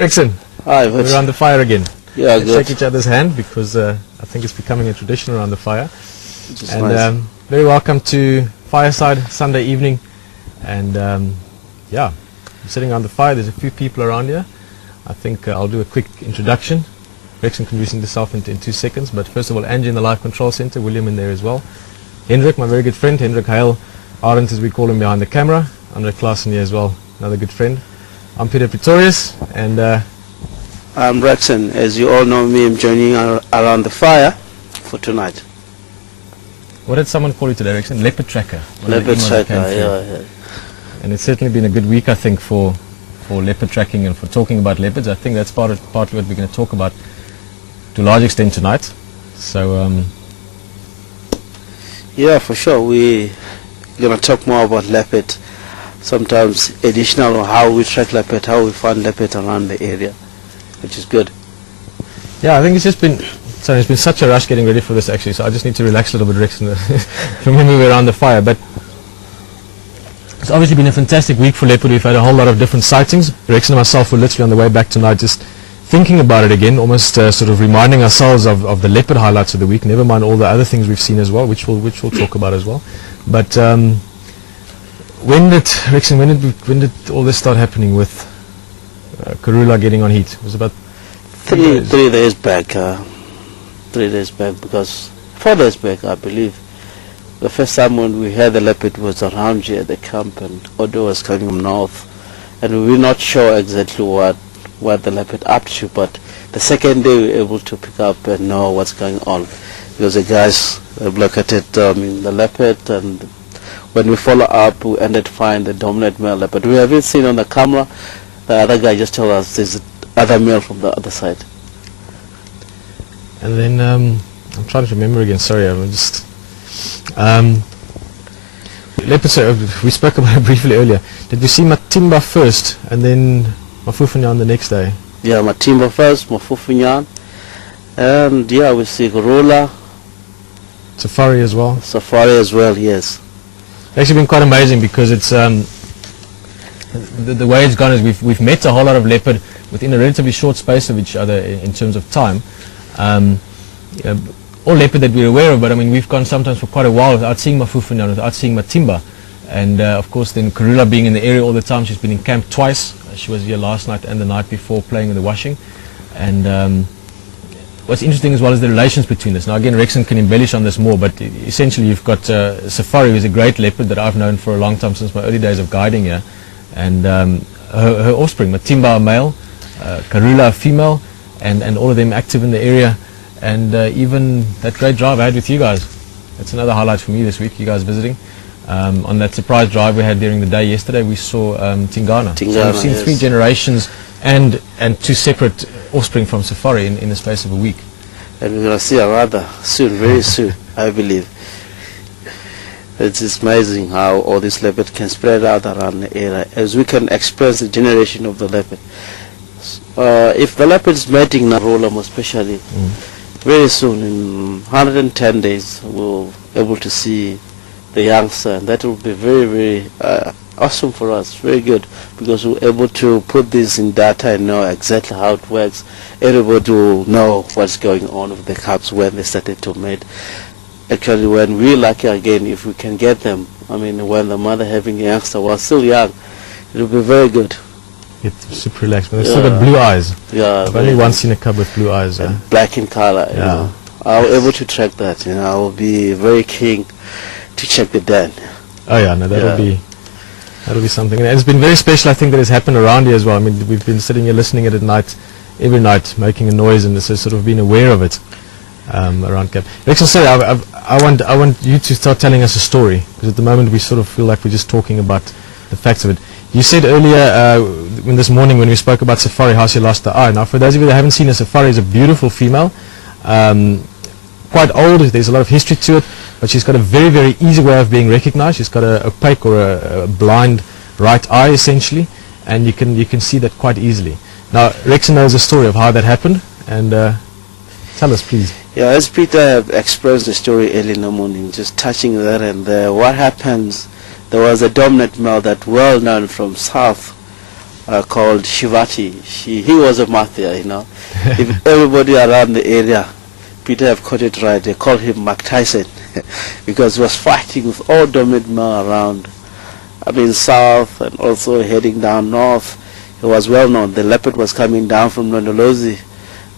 Rexon, Hi, we're around the fire again. Yeah, Let's good. shake each other's hand because I think it's becoming a tradition around the fire. And nice. Very welcome to Fireside Sunday evening. And yeah, I'm sitting around the fire. There's a few people around here. I think I'll do a quick introduction. Rexon can introduce himself in 2 seconds. But first of all, Angie in the Live Control Center, William in there as well. Hendrik, my very good friend, Hendrik Heil Arendt as we call him behind the camera. Andre Klaassen here as well, another good friend. I'm Peter Pretorius, and I'm Rexon. As you all know me, I'm joining around the fire for tonight. what did someone call you today, Rexon? Leopard Tracker. Leopard Tracker, yeah. And it's certainly been a good week, I think, for leopard tracking and for talking about leopards. I think that's partly what we're going to talk about to a large extent tonight. So, yeah, for sure. We're going to talk more about leopard. Sometimes additional on how we track leopard, how we find leopard around the area, which is good. yeah, I think it's just been, sorry, it's been such a rush getting ready for this actually, so I just need to relax a little bit, Rexon, remember we're around the fire. But it's obviously been a fantastic week for leopard. We've had a whole lot of different sightings. Rexon and myself were literally on the way back tonight just thinking about it again, almost sort of reminding ourselves of the leopard highlights of the week, never mind all the other things we've seen as well, which we'll talk about as well. But when did all this start happening with Karula getting on heat? It was about 3 days back. 3 days back, because 4 days back, I believe. The first time when we had the leopard was around here at the camp, and Odo was coming from north, and we were not sure exactly what the leopard up to. But the second day we were able to pick up and know what's going on, because the guys located the leopard, and when we follow up, we ended to find the dominant male leopard. We haven't seen on the camera. The other guy just told us there's other male from the other side. And then I'm trying to remember again. Sorry, I'm just leopard. So we spoke about it briefly earlier. Did we see Matimba first, and then Mafufunyan the next day? Yeah, Matimba first, Mafufunyan, and yeah, we see Karula, Safari as well. Safari as well. Yes. Actually been quite amazing because it's the way it's gone is we've met a whole lot of leopard within a relatively short space of each other in terms of time. All leopard that we're aware of, but I mean we've gone sometimes for quite a while without seeing Mafufunyan, without seeing Matimba, and of course then Karula being in the area all the time. She's been in camp twice. She was here last night and the night before playing in the washing, and what's interesting as well is the relations between this. Now again, Rexon can embellish on this more, but essentially you've got Safari, who's a great leopard that I've known for a long time, since my early days of guiding here, and her offspring, Matimba a male, Karula a female, and all of them active in the area, and even that great drive I had with you guys. That's another highlight for me this week, you guys visiting. On that surprise drive we had during the day yesterday, we saw Tingana. So we've seen yes. 3 generations and 2 separate offspring from Safari in the space of a week. And we're going to see another soon, very soon, I believe. It's amazing how all this leopard can spread out around the area, as we can experience the generation of the leopard. If the leopard is mating now, Rolam especially, very soon, in 110 days, we'll be able to see the youngster, and that will be very, very awesome for us, very good, because we're able to put this in data and know exactly how it works. Everybody will know what's going on with the cubs when they started to mate. Actually, when we're lucky again, if we can get them, I mean, when the mother having a youngster was still young, it will be very good. It's super relaxed, but they've still got blue eyes. Yeah, I've only once seen a cub with blue eyes. And black in color. You know. I was able to track that. You know, I will be very keen to check the den. Oh yeah, no, that'll be something. And it's been very special, I think, that has happened around here as well. I mean, we've been sitting here listening at night, every night, making a noise, and so sort of been aware of it around camp. Rexon, sorry, I want you to start telling us a story, because at the moment we sort of feel like we're just talking about the facts of it. You said earlier, this morning when we spoke about Safari, how she lost the eye. Now, for those of you that haven't seen her, Safari is a beautiful female, quite old. There's a lot of history to it, but she's got a very, very easy way of being recognized. She's got a opaque or a blind right eye, essentially, and you can see that quite easily. Now, Rexon knows the story of how that happened, and tell us, please. Yeah, as Peter expressed the story early in the morning, just touching that and there, what happens, there was a dominant male that well known from south called Shivati. He was a mafia, you know. If everybody around the area, Peter have caught it right, they call him Mike Tyson because he was fighting with all dominant men around. I mean, south and also heading down north. It was well known. The leopard was coming down from Londolozi.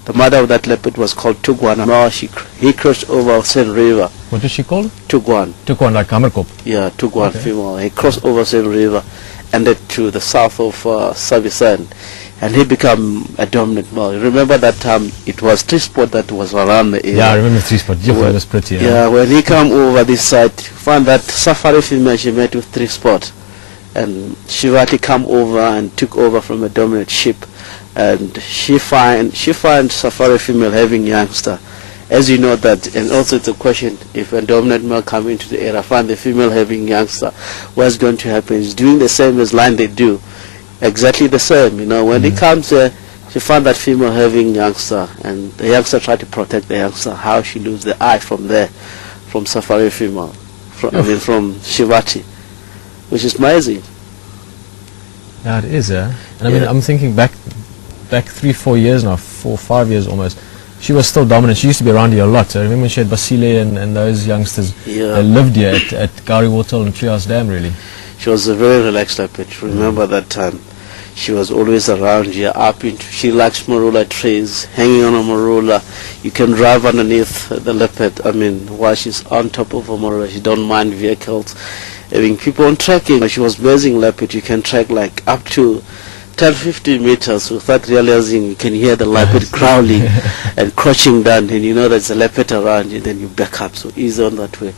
The mother of that leopard was called Tugwan. Now he crossed over Sen River. What is she called? Tugwan. Tugwan, like Hamerkop. Yeah, Tugwan Okay. female. He crossed over Sen River, ended to the south of Savisan, and he became a dominant male. Remember that time it was three spot that was around the area. Yeah, I remember three spot. Yeah, it was pretty. Yeah, when he come over this side, found that safari female she met with three spot, and Shivati come over and took over from a dominant sheep, and she find safari female having youngster. As you know that, and also it's a question, if a dominant male come into the area, find the female having youngster, what's going to happen? Is doing the same as line they do, exactly the same. You know, when he comes there, she found that female having youngster, and the youngster tried to protect the youngster. How she lose the eye from there, from safari female, from Shivati, which is amazing. Yeah, it is, And I Yeah. mean, I'm thinking back 3-4 years now, 4-5 years almost. She was still dominant. She used to be around here a lot. I remember she had Basile and those youngsters. Yeah. They lived here at Gowrie Waterhole and Treehouse Dam, really. She was a very relaxed leopard. Remember that time. She was always around here, she likes marula trees, hanging on a marula. You can drive underneath the leopard, I mean, while she's on top of a marula. She don't mind vehicles. Having people on trekking, she was amazing leopard. You can trek like up to 10-15 meters without realizing you can hear the leopard growling and crouching down, and you know there's a leopard around you, then you back up so easy on that way.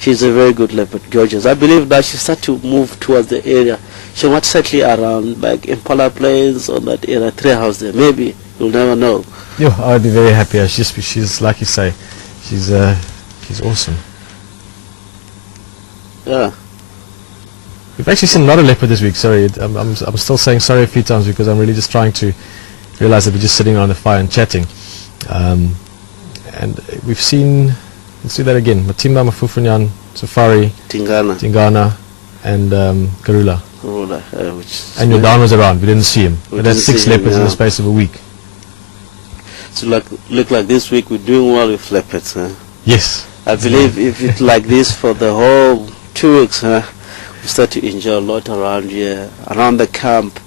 She's a very good leopard, gorgeous. I believe that she start to move towards the area. She might settle around like Impala Plains or that area, Treehouse there. Maybe, you'll never know. Yeah, I would be very happy. She's like you say, she's awesome. Yeah. We've actually seen a lot of leopard this week. Sorry, I'm still saying sorry a few times because I'm really just trying to realize that we're just sitting around the fire and chatting. And we've seen, let's do that again, Matimba, Mafufunyan, Safari, Tingana, and Karula. And your Dan was around, we didn't see him. But that's 6 leopards in the space of a week. So look like this week we're doing well with leopards, huh? Yes. I believe if it's like this for the whole 2 weeks, huh? We start to enjoy a lot around here, around the camp.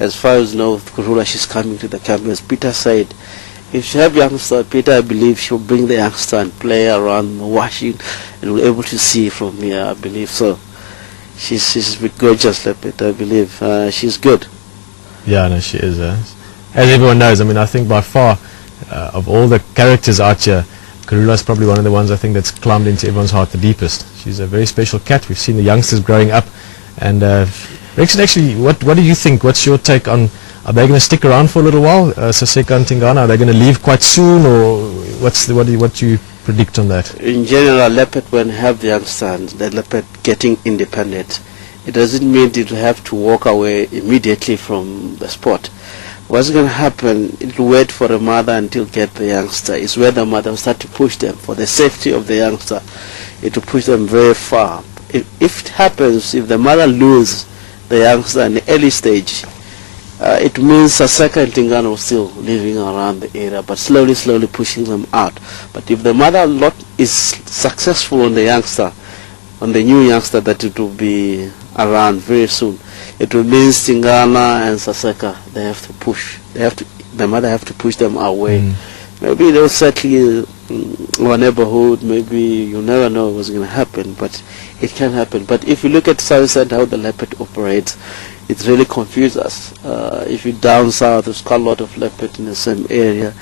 As far as know, Karula, she's coming to the camp. As Peter said, if she have youngster, Peter, I believe she'll bring the youngster and play around washing, and we'll be able to see from here, I believe so. She's a gorgeous leopard, I believe. She's good. Yeah, no, she is. As everyone knows, I mean, I think by far, of all the characters out here, Karula is probably one of the ones I think that's climbed into everyone's heart the deepest. She's a very special cat. We've seen the youngsters growing up. And Rexon, actually, what do you think? What's your take on, are they going to stick around for a little while, Saseka and Tingana? Are they going to leave quite soon, or what do you predict on that? In general, leopard, when have the youngster and the leopard getting independent, it doesn't mean it will have to walk away immediately from the spot. What's going to happen, it will wait for the mother until get the youngster. It's where the mother will start to push them for the safety of the youngster. It will push them very far. If it happens, if the mother loses the youngster in the early stage, it means Saseka and Tingana are still living around the area, but slowly pushing them out. But if the mother is successful on the youngster, on the new youngster, that it will be around very soon, it will mean Tingana and Saseka, they have to push. The mother have to push them away. Maybe they'll settle our neighborhood. Maybe you never know what's going to happen, but it can happen. But if you look at south and how the leopard operates, it really confuses us. If you're down south, there's quite a lot of leopard in the same area.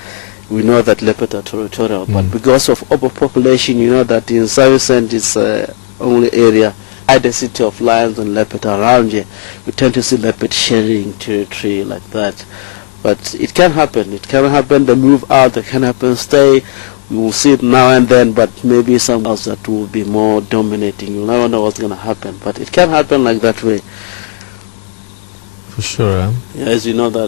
We know that leopard are territorial, but because of overpopulation, you know that in South End is only area, density of lions and leopard around here. We tend to see leopard sharing territory like that. But it can happen. It can happen. They move out. It can happen. Stay. We will see it now and then, but maybe some else that will be more dominating. You never know what's going to happen, but it can happen like that way. For sure. Yeah, as you know that